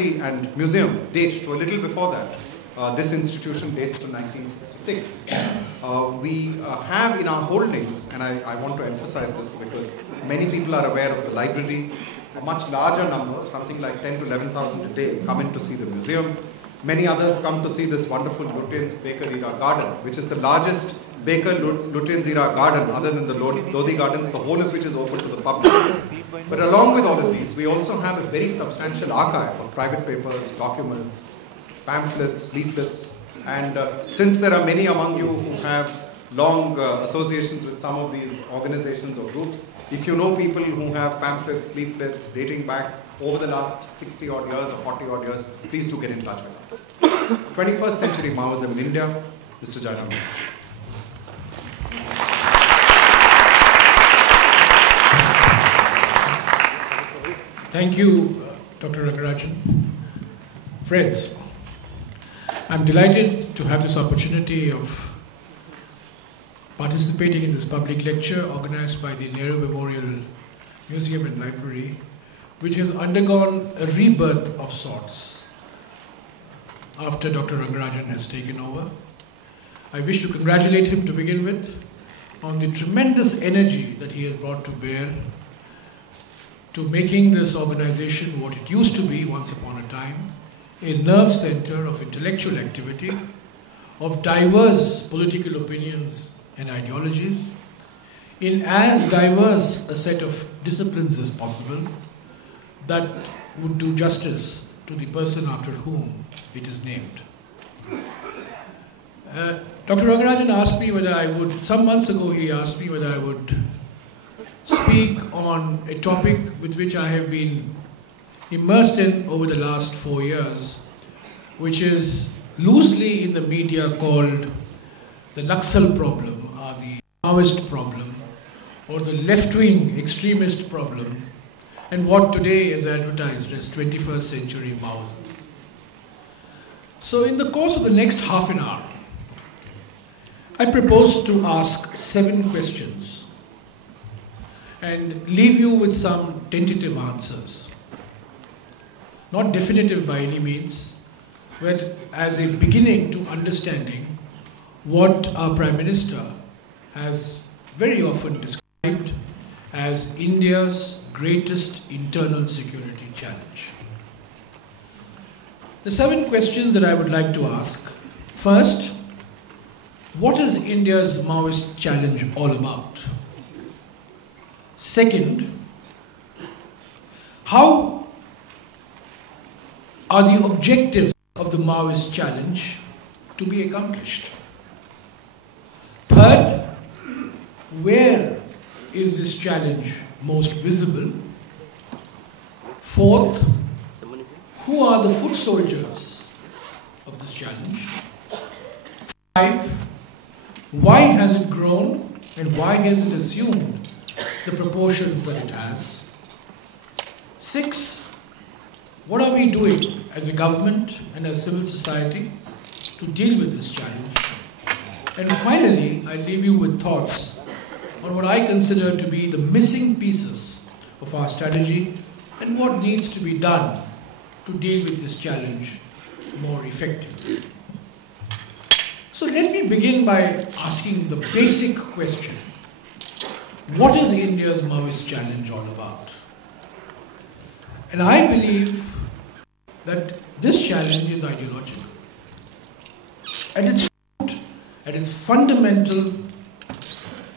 library and museum date to a little before that. This institution dates to 1966. We have in our holdings, and I want to emphasize this because many people are aware of the library, a much larger number, something like 10 to 11,000 a day, come in to see the museum. Many others come to see this wonderful Lutyens Baker Era garden, which is the largest Baker Lutyens Era garden other than the Lodi Gardens, the whole of which is open to the public. But along with all of these, we also have a very substantial archive of private papers, documents, pamphlets, leaflets, and since there are many among you who have long associations with some of these organizations or groups, if you know people who have pamphlets, leaflets dating back over the last 60 odd years or 40 odd years, please do get in touch with us. 21st century Maoism in India, Mr. Jairam Ramesh. Thank you, Dr. Rangarajan. Friends, I'm delighted to have this opportunity of participating in this public lecture organized by the Nehru Memorial Museum and Library, which has undergone a rebirth of sorts after Dr. Rangarajan has taken over. I wish to congratulate him to begin with on the tremendous energy that he has brought to bear to making this organization what it used to be once upon a time, a nerve center of intellectual activity, of diverse political opinions and ideologies, in as diverse a set of disciplines as possible that would do justice to the person after whom it is named. Dr. Rangarajan asked me whether I would, some months ago he asked me whether I would speak on a topic with which I have been immersed in over the last 4 years, which is loosely in the media called the Naxal problem, or the Maoist problem, or the left-wing extremist problem, and what today is advertised as 21st century Maoism. So in the course of the next half an hour, I propose to ask 7 questions and leave you with some tentative answers. Not definitive by any means, but as a beginning to understanding what our Prime Minister has very often described as India's greatest internal security challenge. The 7 questions that I would like to ask. First, what is India's Maoist challenge all about? Second, how are the objectives of the Maoist challenge to be accomplished? Third, where is this challenge most visible? Fourth, who are the foot soldiers of this challenge? 5, why has it grown and why has it assumed the proportions that it has? 6, what are we doing as a government and as civil society to deal with this challenge? And finally, I leave you with thoughts on what I consider to be the missing pieces of our strategy and what needs to be done to deal with this challenge more effectively. So let me begin by asking the basic question. What is India's Maoist challenge all about? And I believe that this challenge is ideological. At its root, at its fundamental,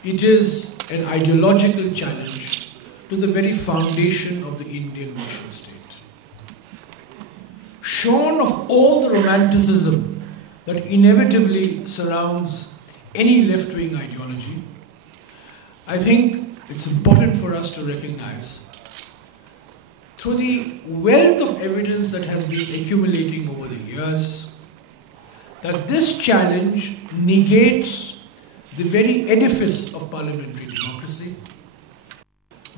it is an ideological challenge to the very foundation of the Indian nation state. Shorn of all the romanticism that inevitably surrounds any left-wing ideology, I think it's important for us to recognize, through the wealth of evidence that has been accumulating over the years, that this challenge negates the very edifice of parliamentary democracy.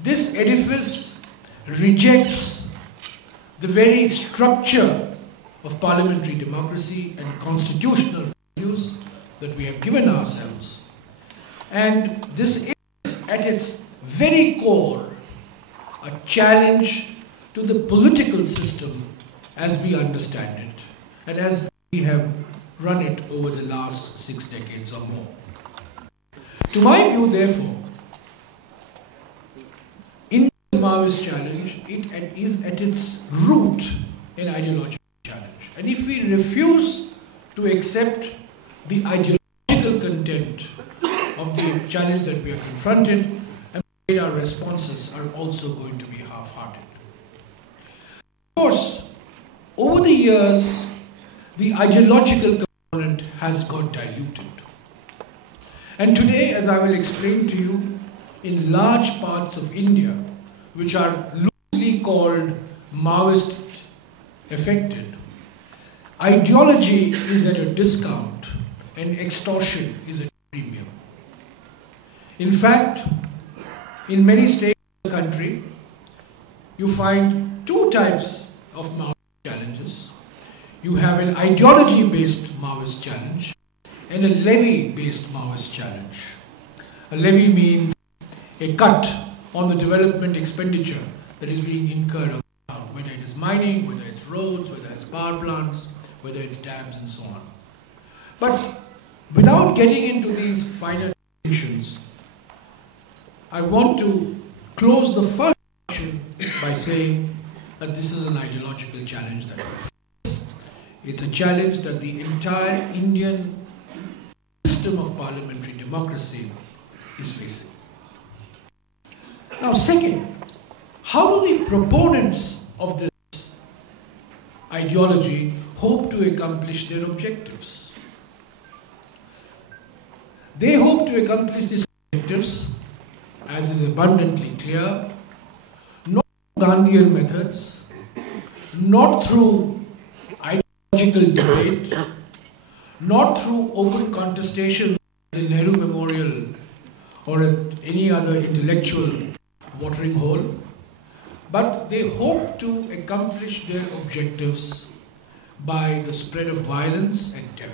This edifice rejects the very structure of parliamentary democracy and constitutional values that we have given ourselves. And this is, at its very core, a challenge to the political system as we understand it and as we have run it over the last 6 decades or more. To my view, therefore, in the Maoist challenge, it is at its root an ideological challenge. And if we refuse to accept the ideological content of the challenge that we are confronted, our responses are also going to be half-hearted. Of course, over the years, the ideological component has got diluted. And today, as I will explain to you, in large parts of India, which are loosely called Maoist affected, ideology is at a discount and extortion is at a premium. In fact, in many states of the country, you find two types of Maoist challenges. You have an ideology-based Maoist challenge and a levy-based Maoist challenge. A levy means a cut on the development expenditure that is being incurred on the ground, whether it is mining, whether it's roads, whether it's power plants, whether it's dams and so on. But without getting into these finer distinctions, I want to close the first section by saying that this is an ideological challenge that we face. It's a challenge that the entire Indian system of parliamentary democracy is facing. Now, second, how do the proponents of this ideology hope to accomplish their objectives? They hope to accomplish these objectives, as is abundantly clear, not through Gandhian methods, not through ideological debate, not through open contestation at the Nehru Memorial or at any other intellectual watering hole, but they hope to accomplish their objectives by the spread of violence and terror.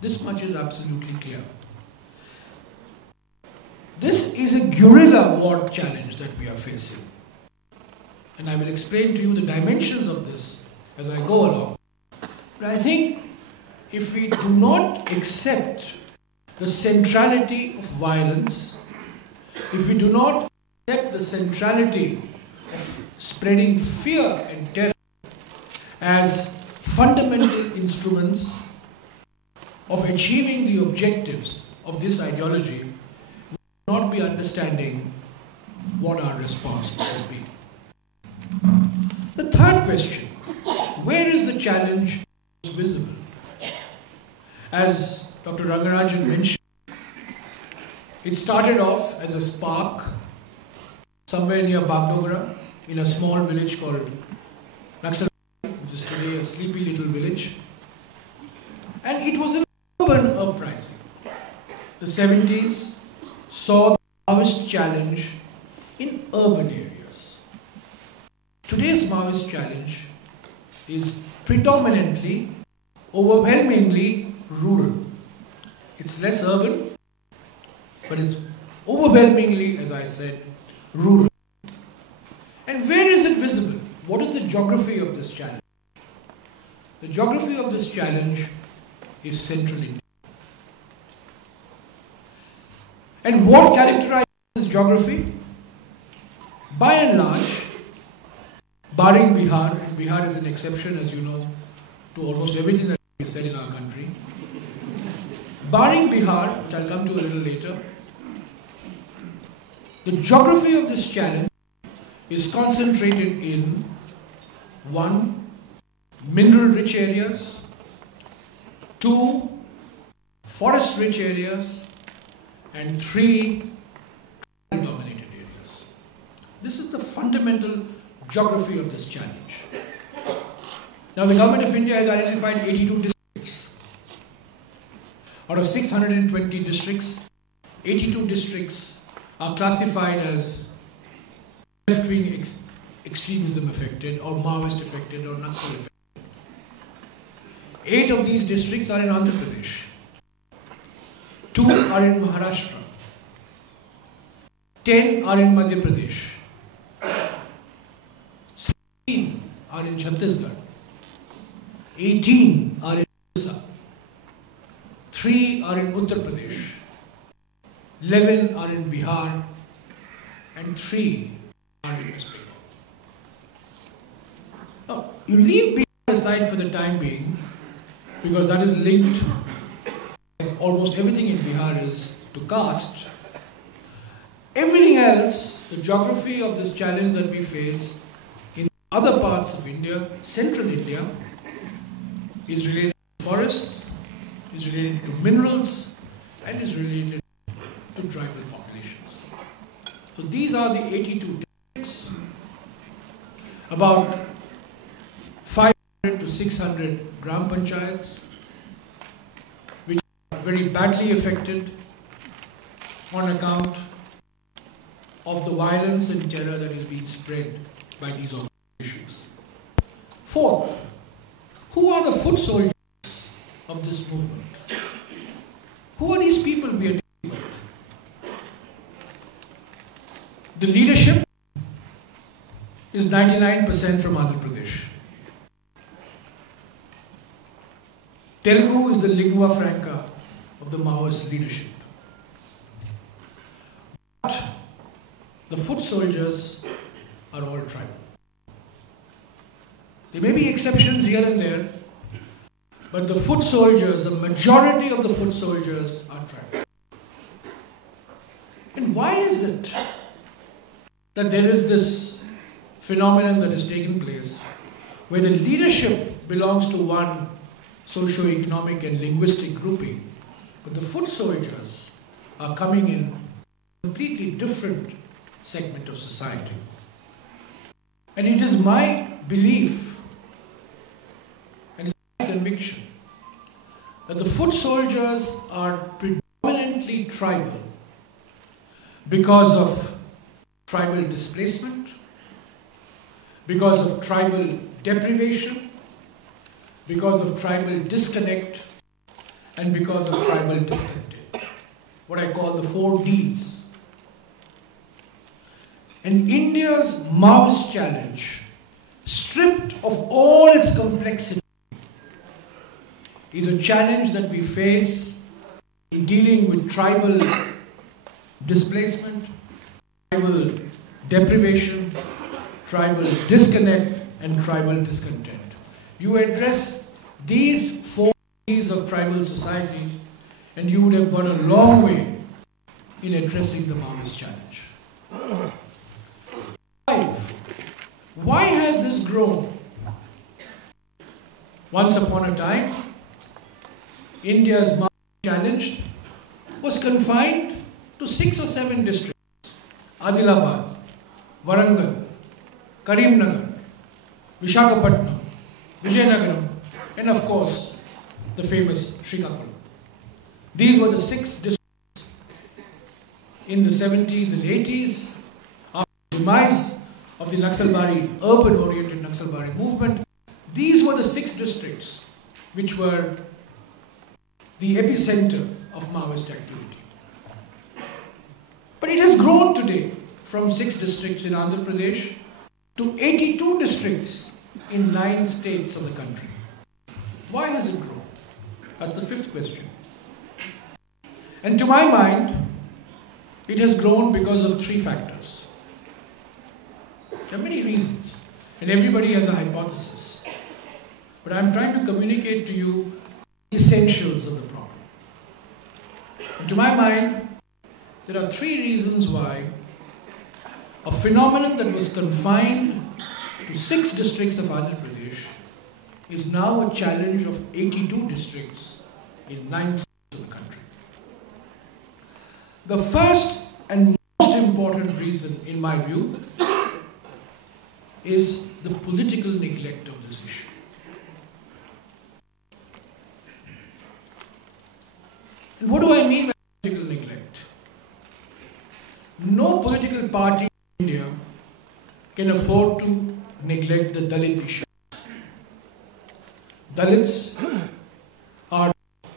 This much is absolutely clear. This is a guerrilla war challenge that we are facing. And I will explain to you the dimensions of this as I go along. But I think if we do not accept the centrality of violence, if we do not accept the centrality of spreading fear and terror as fundamental instruments of achieving the objectives of this ideology, we will not be understanding what our response will be. The third question, where is the challenge visible? As Dr. Rangarajan mentioned, it started off as a spark somewhere near Bagdogra in a small village called Naxal, which is today a sleepy little village. And it was an urban uprising. The 70s saw the Maoist challenge in urban areas. Today's Maoist challenge is predominantly, overwhelmingly rural. It's less urban, but it's overwhelmingly, as I said, rural. And where is it visible? What is the geography of this challenge? The geography of this challenge is central India. And what characterizes this geography? By and large, barring Bihar, and Bihar is an exception, as you know, to almost everything that is said in our country. Barring Bihar, which I'll come to a little later, the geography of this challenge is concentrated in 1. Mineral-rich areas, 2. Forest-rich areas, and 3. Dominated areas. This is the fundamental geography of this challenge. Now, the Government of India has identified 82 districts. Out of 620 districts, 82 districts are classified as left-wing extremism affected, or Maoist affected, or Naxal affected. 8 of these districts are in Andhra Pradesh. 2 are in Maharashtra. 10 are in Madhya Pradesh. 16 are are in Chhattisgarh, 18 are in Orissa, 3 are in Uttar Pradesh, 11 are in Bihar, and 3 are in West Bengal. Now, you leave Bihar aside for the time being, because that is linked, as almost everything in Bihar is, to caste. Everything else, the geography of this challenge that we face in other parts of India, central India, is related to forests, is related to minerals, and is related to tribal populations. So these are the 82 districts, about 500 to 600 gram panchayats, which are very badly affected on account of the violence and terror that is being spread by these organizations. Fourth, who are the foot soldiers of this movement? Who are these people we are dealing with? The leadership is 99% from Andhra Pradesh. Telugu is the lingua franca of the Maoist leadership. But the foot soldiers are all tribal. There may be exceptions here and there, but the foot soldiers, the majority of the foot soldiers are tribal. And why is it that there is this phenomenon that has taken place where the leadership belongs to one socio-economic and linguistic grouping, but the foot soldiers are coming in a completely different segment of society? And it is my belief and it's my conviction that the foot soldiers are predominantly tribal because of tribal displacement, because of tribal deprivation, because of tribal disconnect, and because of tribal discontent. What I call the 4 Ds. And India's Maoist challenge, stripped of all its complexity, is a challenge that we face in dealing with tribal displacement, tribal deprivation, tribal disconnect, and tribal discontent. You address these 4 Ds of tribal society, and you would have gone a long way in addressing the Maoist challenge. 5. Why has this grown? Once upon a time, India's Maoist challenge was confined to 6 or 7 districts: Adilabad, Warangal, Karimnagar, Visakhapatnam, Vijayanagaram, and of course, the famous Srikakulam. These were the 6 districts in the 70s and 80s, after the demise of the Naxalbari, urban-oriented Naxalbari movement. These were the 6 districts which were the epicenter of Maoist activity. But it has grown today from 6 districts in Andhra Pradesh to 82 districts in 9 states of the country. Why has it grown? That's the 5th question. And to my mind, it has grown because of 3 factors. There are many reasons, and everybody has a hypothesis. But I'm trying to communicate to you essentials of the problem. And to my mind, there are 3 reasons why a phenomenon that was confined to 6 districts of Andhra Pradesh is now a challenge of 82 districts in 9 states of the country. The first and most important reason, in my view, is the political neglect of this issue. And what do I mean by political neglect? No political party in India can afford to neglect the Dalit issue. Dalits are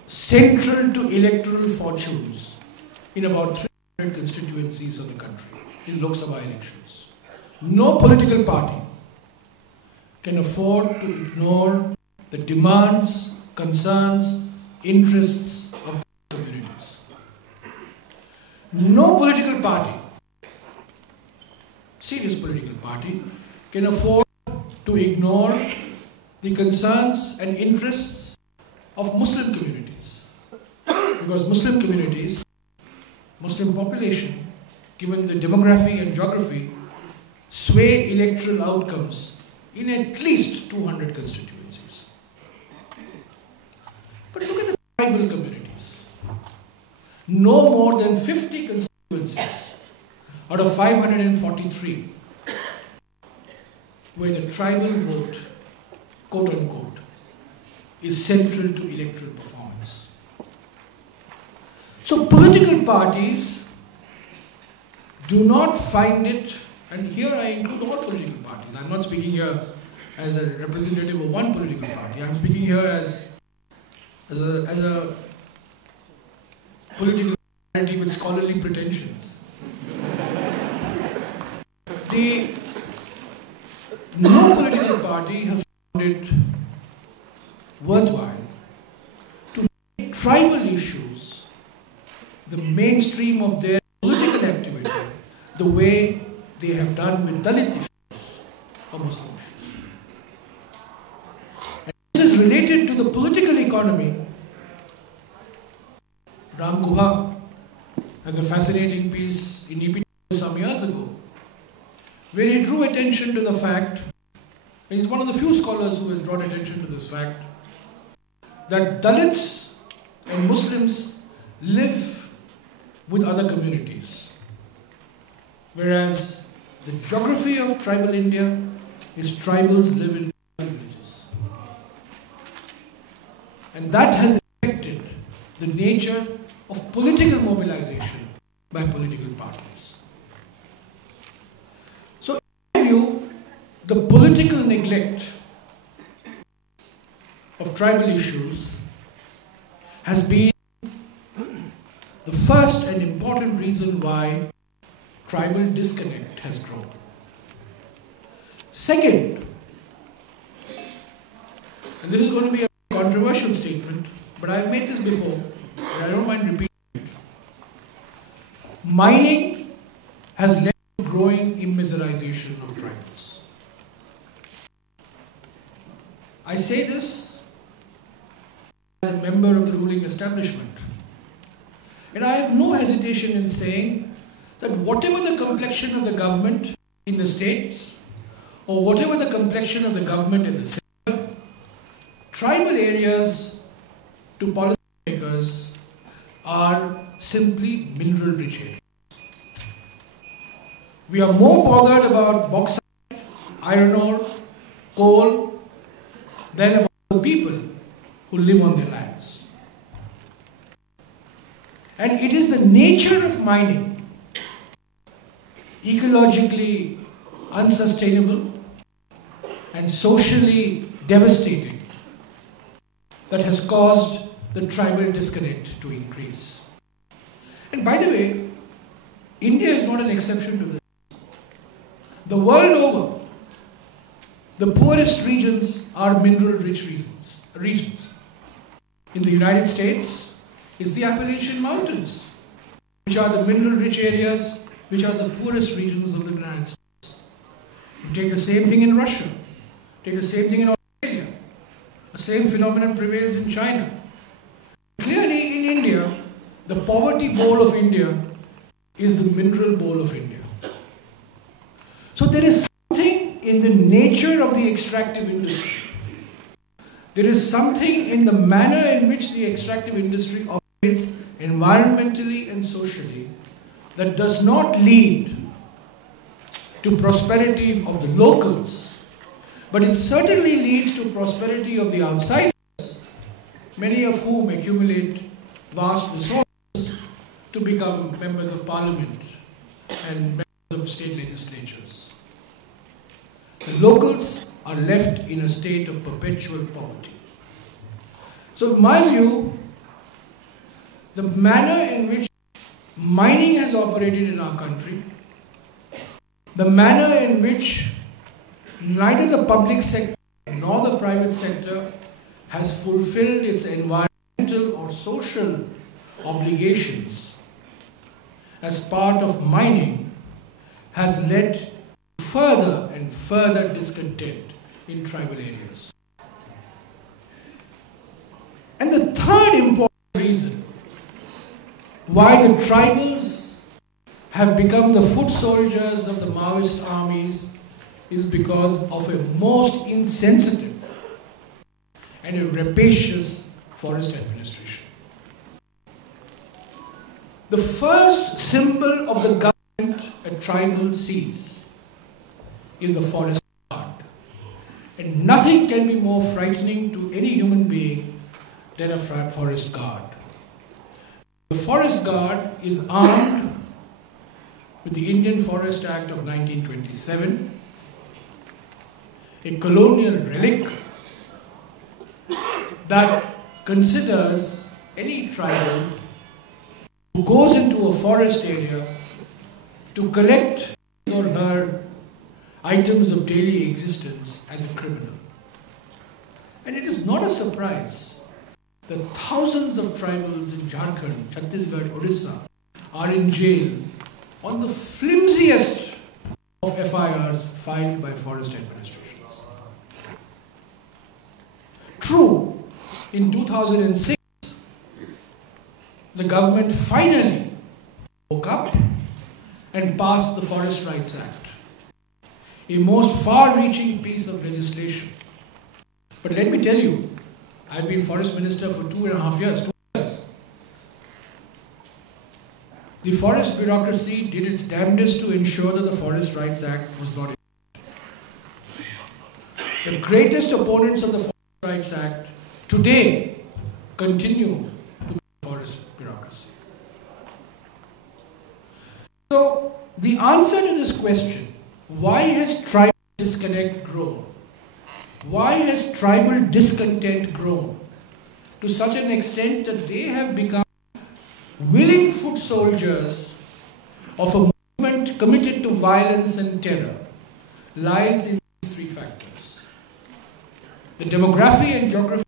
central to electoral fortunes in about 300 constituencies of the country in Lok Sabha elections. No political party can afford to ignore the demands, concerns, interests of the communities. No political party, serious political party, can afford to ignore the concerns and interests of Muslim communities. Because Muslim communities, Muslim population, given the demography and geography, sway electoral outcomes in at least 200 constituencies. But look at the tribal communities. No more than 50 constituencies out of 543 where the tribal vote, quote unquote, is central to electoral performance. So political parties do not find it, and here I include all political parties. I'm not speaking here as a representative of one political party. I'm speaking here as a political party with scholarly pretensions. No political party has found it worthwhile to make tribal issues the mainstream of their political activity the way they have done with Dalit issues or Muslim issues. And this is related to the political economy. Ram Guha has a fascinating piece in EPT some years ago, where he drew attention to the fact, and he's one of the few scholars who has drawn attention to this fact, that Dalits and Muslims live with other communities, whereas the geography of tribal India is tribals live in villages. And that has affected the nature of political mobilization by political parties. So in my view, the political neglect of tribal issues has been the first and important reason why tribal disconnect has grown. Second, and this is going to be a controversial statement, but I've made this before, and I don't mind repeating it. Mining has led to growing immiserization of tribals. I say this as a member of the ruling establishment. And I have no hesitation in saying that whatever the complexion of the government in the states, or whatever the complexion of the government in the center, tribal areas to policymakers are simply mineral-rich areas. We are more bothered about bauxite, iron ore, coal, than about the people who live on their lands. And it is the nature of mining, ecologically unsustainable and socially devastating, that has caused the tribal disconnect to increase. And by the way, India is not an exception to this. The world over, the poorest regions are mineral-rich regions. In the United States, it's the Appalachian Mountains, which are the mineral-rich areas, which are the poorest regions of the United States. You take the same thing in Russia, take the same thing in Australia. The same phenomenon prevails in China. Clearly in India, the poverty bowl of India is the mineral bowl of India. So there is something in the nature of the extractive industry. There is something in the manner in which the extractive industry operates environmentally and socially that does not lead to prosperity of the locals, but it certainly leads to prosperity of the outsiders, many of whom accumulate vast resources to become members of parliament and members of state legislatures. The locals are left in a state of perpetual poverty. So in my view, the manner in which mining has operated in our country, the manner in which neither the public sector nor the private sector has fulfilled its environmental or social obligations as part of mining has led to further and further discontent in tribal areas. And the third important reason why the tribals have become the foot soldiers of the Maoist armies is because of a most insensitive and a rapacious forest administration. The first symbol of the government a tribal sees is the forest guard. And nothing can be more frightening to any human being than a forest guard. The forest guard is armed with the Indian Forest Act of 1927, a colonial relic that considers any tribal who goes into a forest area to collect his or her items of daily existence as a criminal. And it is not a surprise that thousands of tribals in Jharkhand, Chhattisgarh, Odisha are in jail on the flimsiest of FIRs filed by forest administrations. True, in 2006, the government finally woke up and passed the Forest Rights Act, a most far-reaching piece of legislation. But let me tell you, I've been forest minister for 2.5 years, 2 years. The forest bureaucracy did its damnedest to ensure that the Forest Rights Act was not implemented. The greatest opponents of the Forest Rights Act today continue to be the forest bureaucracy. So, the answer to this question, why has tribal disconnect grown? Why has tribal discontent grown to such an extent that they have become willing foot soldiers of a movement committed to violence and terror, lies in these three factors. The demography and geography,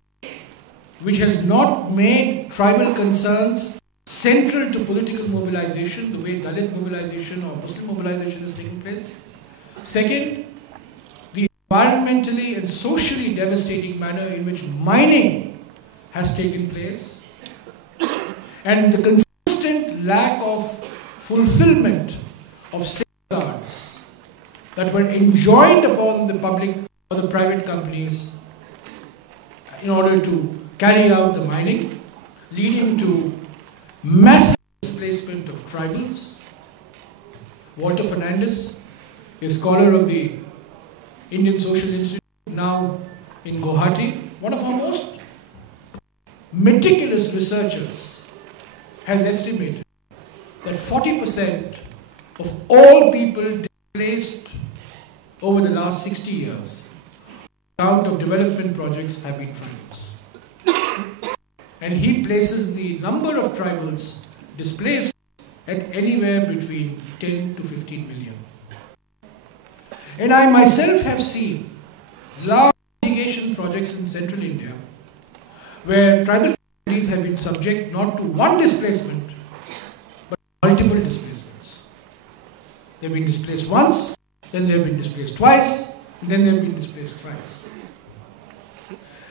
which has not made tribal concerns central to political mobilization, the way Dalit mobilization or Muslim mobilization is taking place. Second, the environmentally and socially devastating manner in which mining has taken place, and the consistent lack of fulfillment of safeguards that were enjoined upon the public or the private companies in order to carry out the mining, leading to massive displacement of tribals. Walter Fernandez, a scholar of the Indian Social Institute, now in Guwahati, one of our most meticulous researchers, has estimated that 40% of all people displaced over the last 60 years, count of development projects have been tribals. And he places the number of tribals displaced at anywhere between 10 to 15 million. And I myself have seen large irrigation projects in central India where tribal communities have been subject not to one displacement, but multiple displacements. They've been displaced once, then they've been displaced twice, and then they've been displaced thrice.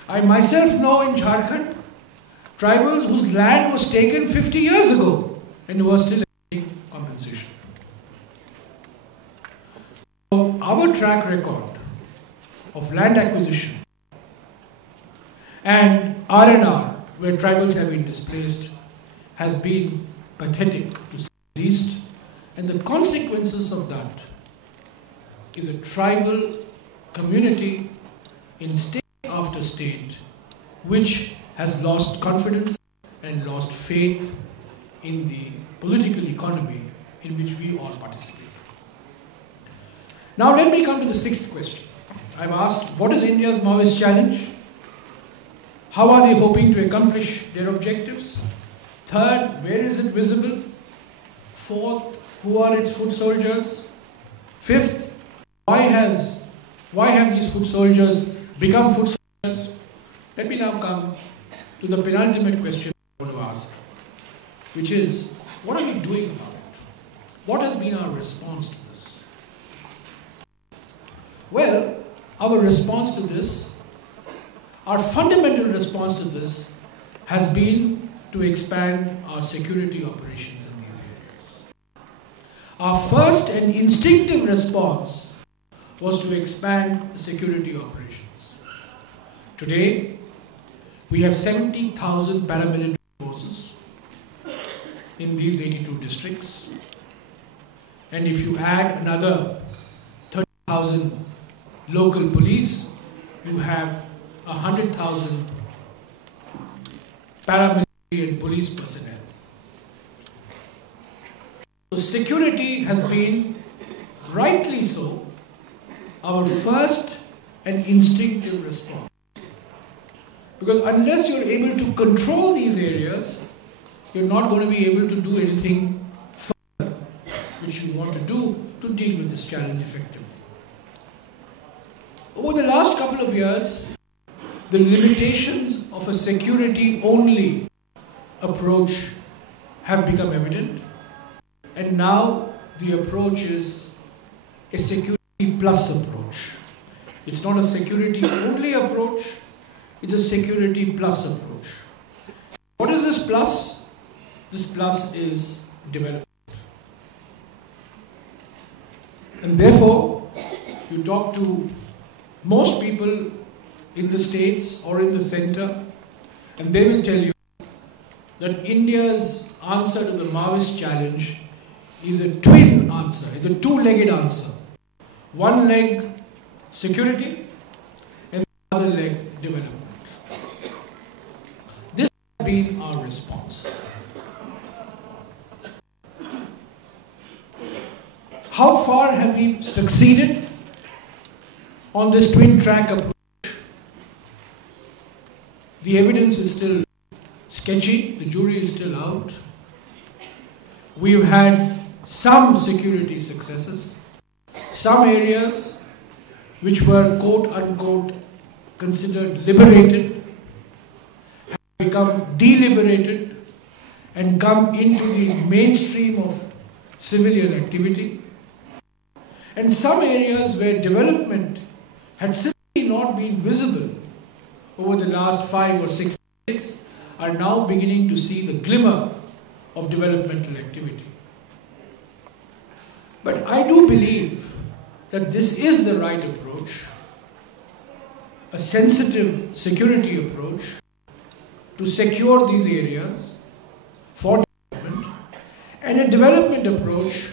I myself know in Jharkhand, tribals whose land was taken 50 years ago and who are still getting compensation. So our track record of land acquisition and R&R, where tribals have been displaced, has been pathetic to say the least, and the consequences of that is a tribal community in state after state which has lost confidence and lost faith in the political economy in which we all participate. Now let me come to the sixth question. I've asked, what is India's Maoist challenge? How are they hoping to accomplish their objectives? Third, where is it visible? Fourth, who are its foot soldiers? Fifth, why has Why have these foot soldiers become foot soldiers? Let me now come to the penultimate question I want to ask, which is, what are we doing about it? What has been our response to this? Well, our response to this, our fundamental response to this, has been to expand our security operations in these areas. Our first and instinctive response was to expand the security operations. Today, we have 70,000 paramilitary forces in these 82 districts. And if you add another 30,000 local police, you have 100,000 paramilitary and police personnel. So security has been, rightly so, our first and instinctive response. Because unless you're able to control these areas, you're not going to be able to do anything further which you want to do to deal with this challenge effectively. Over the last couple of years, the limitations of a security-only approach have become evident, and now the approach is a security-plus approach. It's not a security-only approach, it's a security-plus approach. What is this plus? This plus is development. And therefore, you talk to most people in the states or in the center, and they will tell you that India's answer to the Maoist challenge is a twin answer, it's a two-legged answer. One leg, security, and the other leg, development. This has been our response. How far have we succeeded on this twin-track approach? The evidence is still sketchy, the jury is still out. We've had some security successes. Some areas which were quote-unquote considered liberated have become deliberated and come into the mainstream of civilian activity. And some areas where development had simply not been visible over the last 5 or 6 years are now beginning to see the glimmer of developmental activity. But I do believe that this is the right approach, a sensitive security approach to secure these areas for development, and a development approach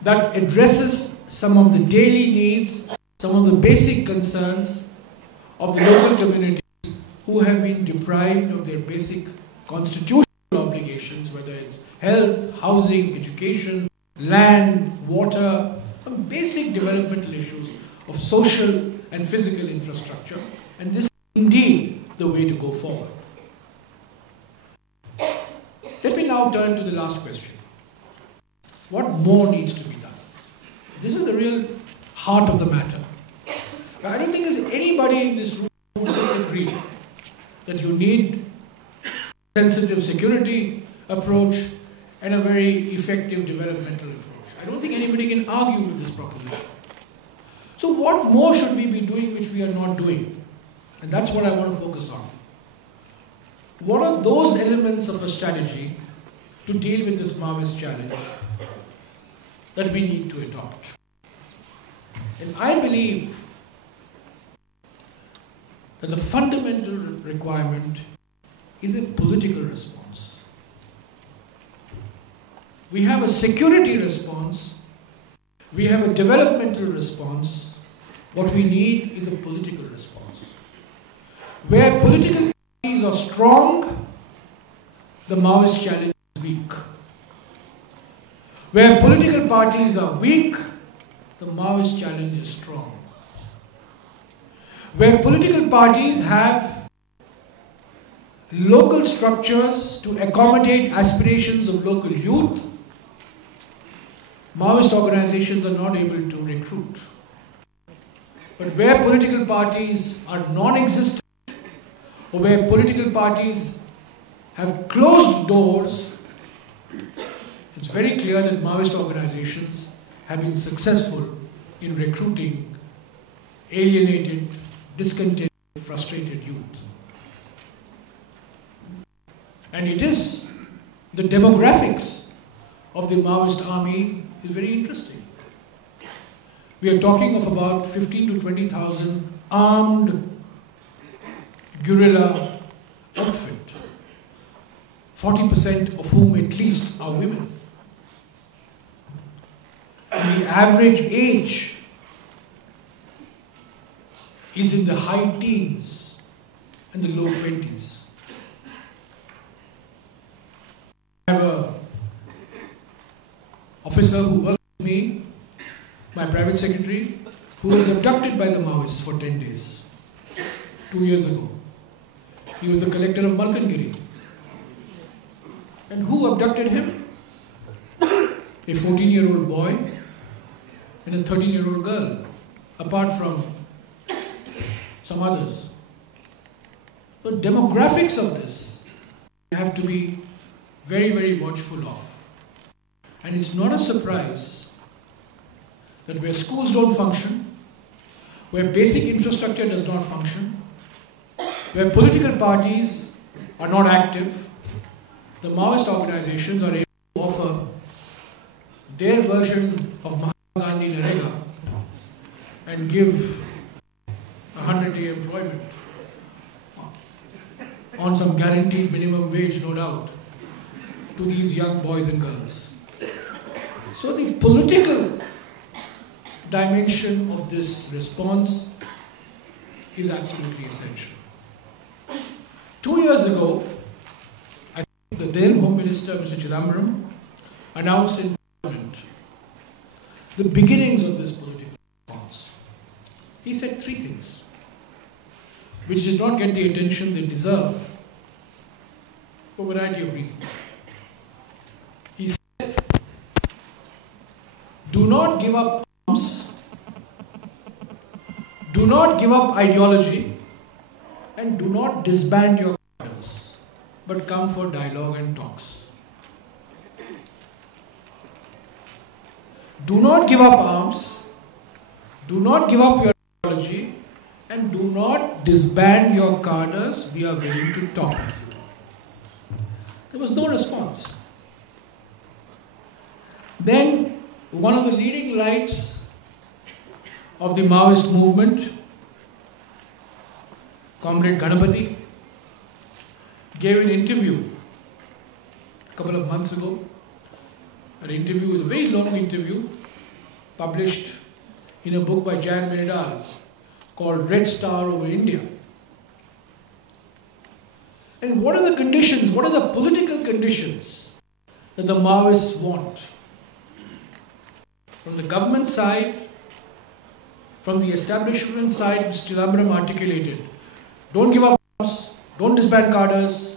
that addresses some of the daily needs, some of the basic concerns of the local communities who have been deprived of their basic constitutional obligations, whether it's health, housing, education, land, water, some basic developmental issues of social and physical infrastructure. And this is indeed the way to go forward. Let me now turn to the last question. What more needs to be done? This is the real heart of the matter. I don't think there's anybody in this room who disagree that you need a sensitive security approach and a very effective developmental approach. I don't think anybody can argue with this proposition. So what more should we be doing which we are not doing? And that's what I want to focus on. What are those elements of a strategy to deal with this Maoist challenge that we need to adopt? And I believe that the fundamental requirement is a political response. We have a security response, we have a developmental response. What we need is a political response. Where political parties are strong, the Maoist challenge is weak. Where political parties are weak, the Maoist challenge is strong. Where political parties have local structures to accommodate aspirations of local youth, Maoist organizations are not able to recruit. But where political parties are non-existent, or where political parties have closed doors, it's very clear that Maoist organizations have been successful in recruiting alienated, discontented, frustrated youth. And it is the demographics of the Maoist army is very interesting. We are talking of about 15 to 20,000 armed guerrilla outfit, 40% of whom at least are women. And the average age is in the high teens and the low 20s. I have an officer who works with me, my private secretary, who was abducted by the Maoists for 10 days, 2 years ago. He was the collector of Malkangiri. And who abducted him? A 14-year-old boy and a 13-year-old girl, apart from some others. The demographics of this we have to be very, very watchful of. And it's not a surprise that where schools don't function, where basic infrastructure does not function, where political parties are not active, the Maoist organizations are able to offer their version of Mahatma Gandhi Narega and give 100-day employment on some guaranteed minimum wage, no doubt, to these young boys and girls. So the political dimension of this response is absolutely essential. 2 years ago, I think the then Home Minister, Mr. Chidambaram, announced in Parliament the beginnings of this political response. He said 3 things, which did not get the attention they deserve for a variety of reasons. He said, do not give up arms, do not give up ideology, and do not disband your cadres, but come for dialogue and talks. Do not give up arms, do not give up your ideology, and do not disband your cadres. We are willing to talk with you. There was no response. Then one of the leading lights of the Maoist movement, Comrade Ganapati, gave an interview a couple of months ago. An interview was a very long interview published in a book by Jan Menedal called Red Star over India. And what are the conditions, what are the political conditions that the Maoists want? From the government side, from the establishment side, Mr. Chidambaram articulated, don't give up arms, don't disband cadres,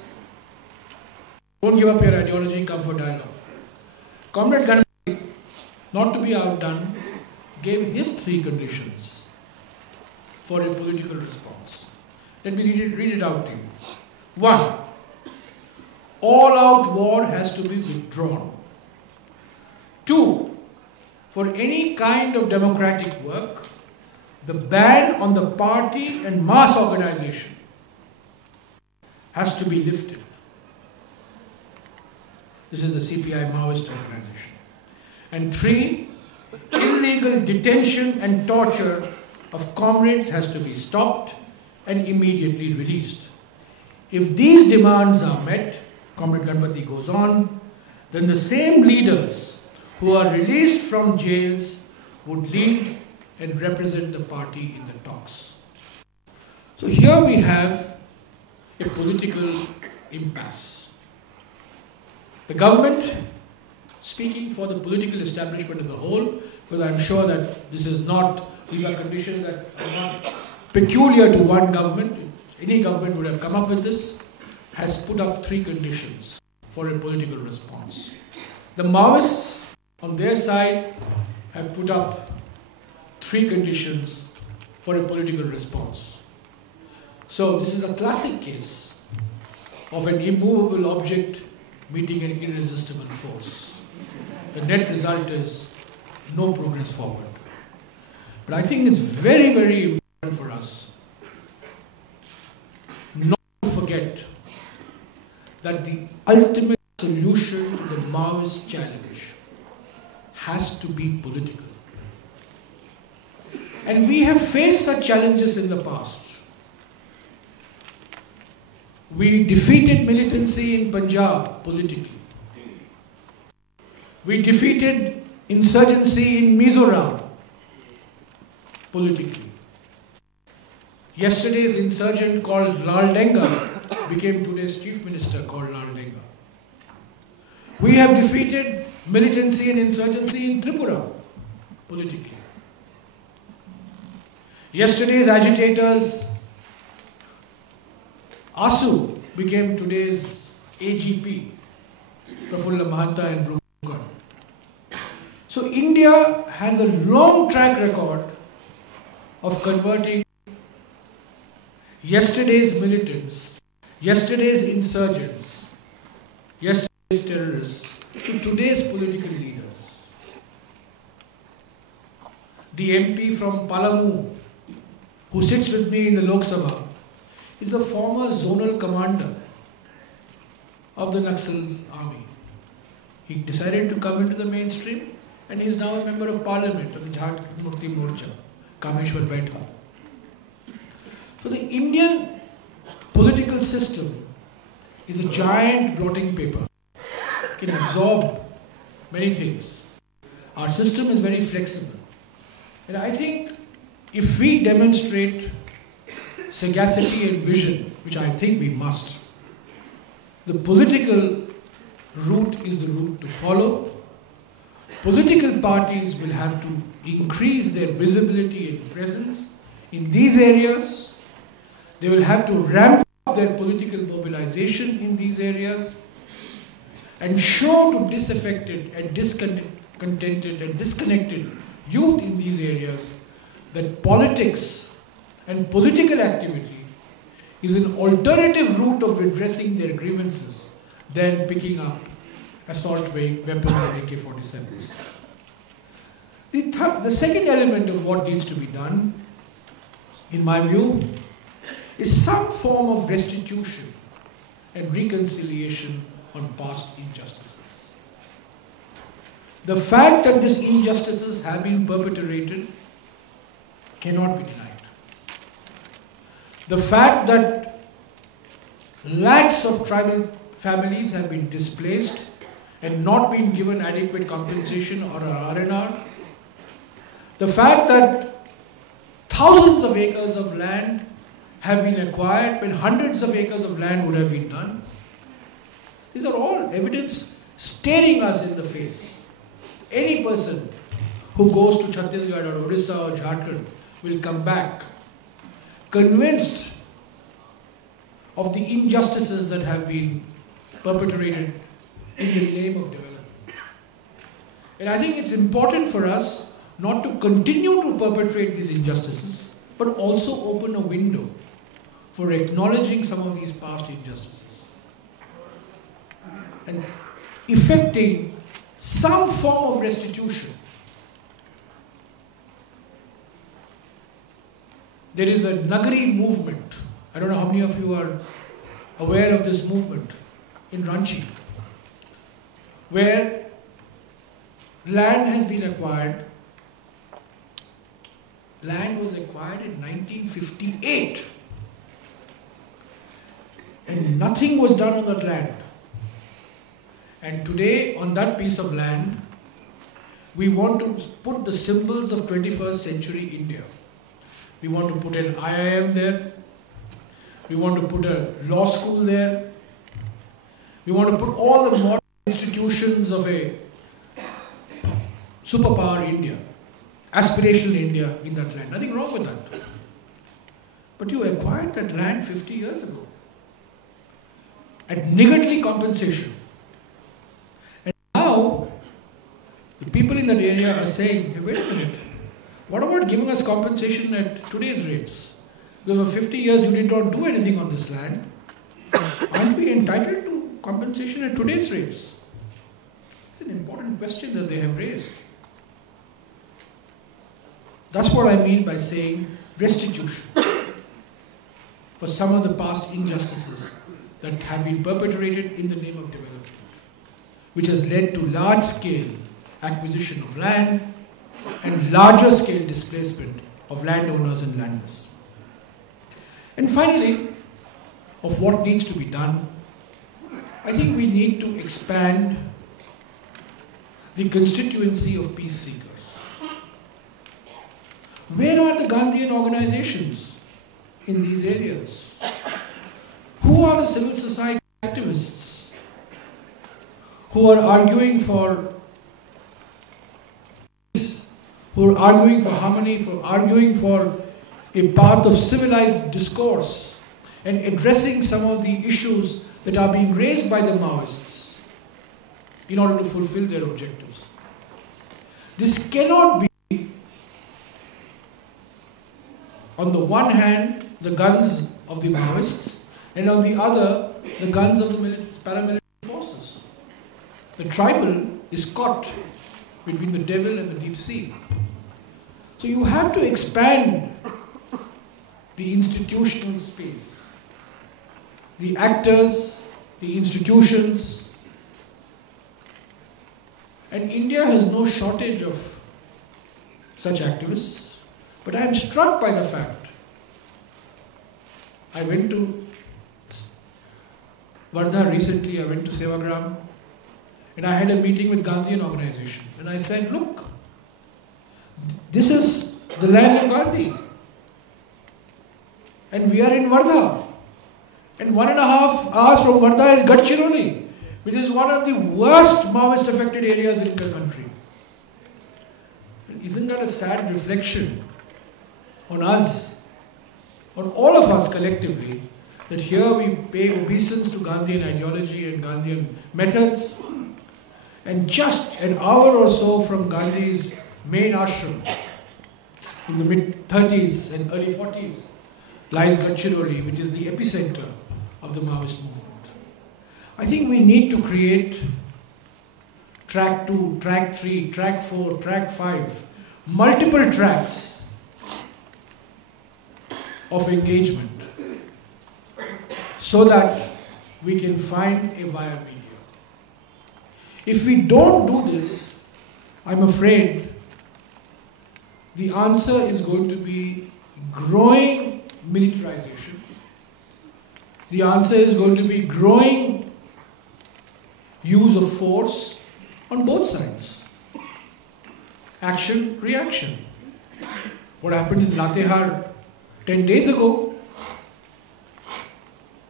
don't give up your ideology, come for dialogue. Comrade Ganapati, not to be outdone, gave his 3 conditions for a political response. Let me read it out to you. 1, all-out war has to be withdrawn. 2, for any kind of democratic work, the ban on the party and mass organization has to be lifted. This is the CPI Maoist organization. And 3, illegal detention and torture of comrades has to be stopped and immediately released. If these demands are met, Comrade Ganapati goes on, then the same leaders who are released from jails would lead and represent the party in the talks. So here we have a political impasse. The government, speaking for the political establishment as a whole, because I'm sure that these are conditions that are not peculiar to one government, any government would have come up with this, has put up 3 conditions for a political response. The Maoists, on their side, have put up 3 conditions for a political response. So this is a classic case of an immovable object meeting an irresistible force. The net result is no progress forward. But I think it's very, very important for us not to forget that the ultimate solution to the Maoist challenge has to be political. And we have faced such challenges in the past. We defeated militancy in Punjab politically. We defeated insurgency in Mizoram politically. Yesterday's insurgent called Lal Denga became today's chief minister called Lal Denga. We have defeated militancy and insurgency in Tripura politically. Yesterday's agitators, ASU, became today's AGP, Prafulla Mahanta and Brugger. So India has a long track record of converting yesterday's militants, yesterday's insurgents, yesterday's terrorists to today's political leaders. The MP from Palamu, who sits with me in the Lok Sabha, is a former zonal commander of the Naxal army. He decided to come into the mainstream and he is now a member of parliament of the Jharkhand Mukti Morcha, Kameshwar Baitha. So the Indian political system is a giant blotting paper. It can absorb many things. Our system is very flexible. And I think if we demonstrate sagacity and vision, which I think we must, the political route is the route to follow. Political parties will have to increase their visibility and presence in these areas. They will have to ramp up their political mobilization in these areas and show to disaffected and discontented and disconnected youth in these areas that politics and political activity is an alternative route of redressing their grievances than picking up assault weapons and AK-47s. The second element of what needs to be done, in my view, is some form of restitution and reconciliation on past injustices. The fact that these injustices have been perpetrated cannot be denied. The fact that lakhs of tribal families have been displaced and not been given adequate compensation or R&R. The fact that thousands of acres of land have been acquired when hundreds of acres of land would have been done. These are all evidence staring us in the face. Any person who goes to Chhattisgarh or Orissa or Jharkhand will come back convinced of the injustices that have been perpetrated in the name of development. And I think it's important for us not to continue to perpetrate these injustices, but also open a window for acknowledging some of these past injustices and effecting some form of restitution. There is a Nagari movement. I don't know how many of you are aware of this movement in Ranchi, where land has been acquired. Land was acquired in 1958 and nothing was done on that land. And today on that piece of land, we want to put the symbols of 21st century India. We want to put an IIM there. We want to put a law school there. We want to put all the modern institutions of a superpower India, aspirational India in that land. Nothing wrong with that. But you acquired that land 50 years ago at niggardly compensation. And now, the people in that area are saying, hey, wait a minute, What about giving us compensation at today's rates? Because for 50 years you did not do anything on this land. Aren't we entitled to compensation at today's rates? It's an important question that they have raised. That's what I mean by saying restitution for some of the past injustices that have been perpetrated in the name of development, which has led to large-scale acquisition of land and larger-scale displacement of landowners and landless. And finally, of what needs to be done, I think we need to expand the constituency of peace seekers. Where are the Gandhian organizations in these areas? Who are the civil society activists who are arguing for peace, who are arguing for harmony, who are arguing for a path of civilized discourse and addressing some of the issues that are being raised by the Maoists in order to fulfill their objectives? This cannot be, on the one hand, the guns of the Maoists, and on the other, the guns of the paramilitary forces. The tribal is caught between the devil and the deep sea. So you have to expand the institutional space, the actors, the institutions. And India has no shortage of such activists, but I am struck by the fact. I went to Wardha recently, I went to Sevagram, and I had a meeting with Gandhian organization. And I said, look, this is the land of Gandhi. And we are in Wardha. And 1.5 hours from Wardha is Gadchiroli, which is one of the worst Maoist affected areas in the country. And isn't that a sad reflection on us, on all of us collectively, that here we pay obeisance to Gandhian ideology and Gandhian methods, and just an hour or so from Gandhi's main ashram, in the mid-30s and early 40s, lies Gadchiroli, which is the epicenter of the Maoist movement. I think we need to create track 2, track 3, track 4, track 5, multiple tracks of engagement so that we can find a via media. If we don't do this, I'm afraid the answer is going to be growing militarization. The answer is going to be growing use of force on both sides. Action, reaction. What happened in Latehar 10 days ago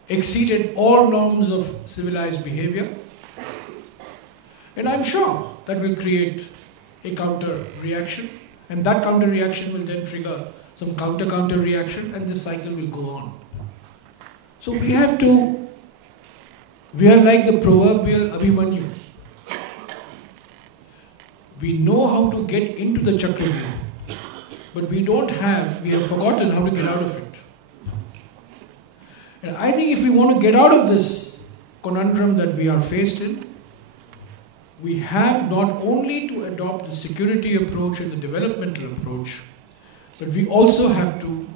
exceeded all norms of civilized behavior. And I'm sure that will create a counter reaction, and that counter reaction will then trigger some counter reaction, and this cycle will go on. So we are like the proverbial Abhimanyu. We know how to get into the Chakravyuh, but we have forgotten how to get out of it. And I think if we want to get out of this conundrum that we are faced in, we have not only to adopt the security approach and the developmental approach, but we also have to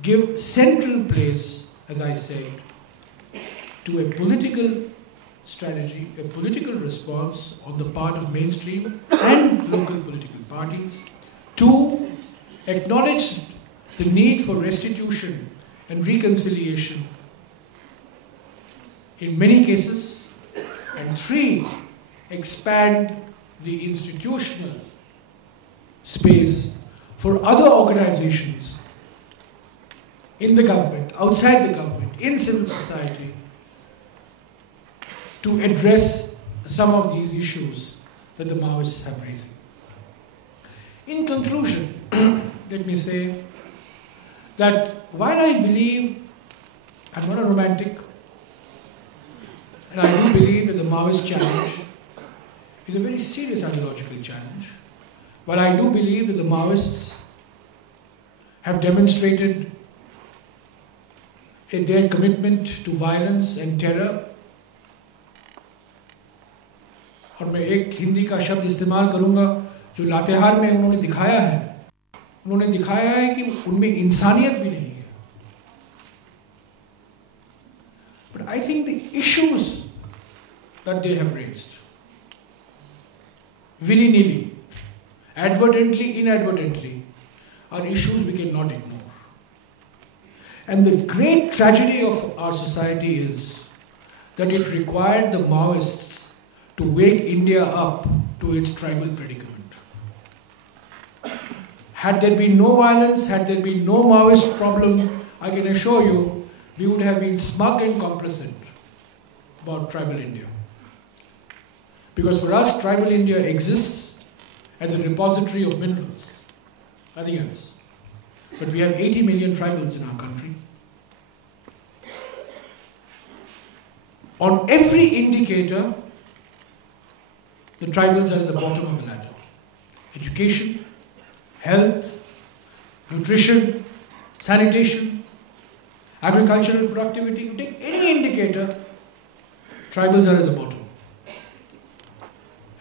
give central place, as I said, to a political strategy, a political response on the part of mainstream and local political parties to acknowledge the need for restitution and reconciliation in many cases, and 3, expand the institutional space for other organizations in the government, outside the government, in civil society, to address some of these issues that the Maoists have raised. In conclusion, let me say that while I believe, I'm not a romantic, and I do believe that the Maoist challenge is a very serious ideological challenge, While I do believe that the Maoists have demonstrated their commitment to violence and terror, और मैं एक हिंदी का शब्द इस्तेमाल करूंगा जो लातेहार में उन्होंने दिखाया है कि उनमें इंसानियत भी नहीं है. But I think the issues that they have raised, willy-nilly, advertently, inadvertently, are issues we cannot ignore. And the great tragedy of our society is that it required the Maoists to wake India up to its tribal predicament. Had there been no violence, had there been no Maoist problem, I can assure you, we would have been smug and complacent about tribal India. Because for us, tribal India exists as a repository of minerals, nothing else. But we have 80 million tribals in our country. On every indicator, the tribals are at the bottom of the ladder. Education, health, nutrition, sanitation, agricultural productivity. You take any indicator, tribals are at the bottom.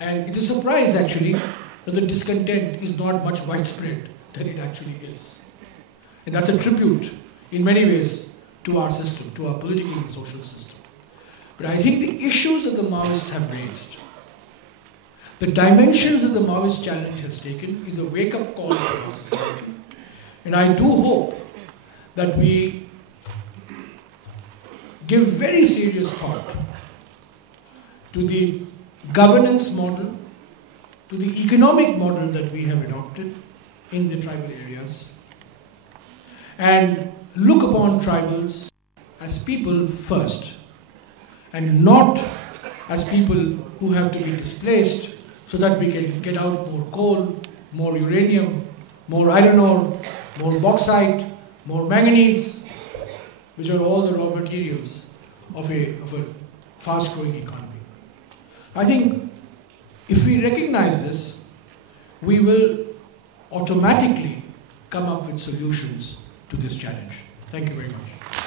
And it's a surprise actually that the discontent is not much widespread than it actually is. And that's a tribute in many ways to our system, to our political and social system. But I think the issues that the Maoists have raised, the dimensions that the Maoist challenge has taken, is a wake-up call for our society. And I do hope that we give very serious thought to the governance model, to the economic model that we have adopted in the tribal areas, and look upon tribals as people first, and not as people who have to be displaced so that we can get out more coal, more uranium, more iron ore, more bauxite, more manganese, which are all the raw materials of a fast-growing economy. I think if we recognize this, we will automatically come up with solutions to this challenge. Thank you very much.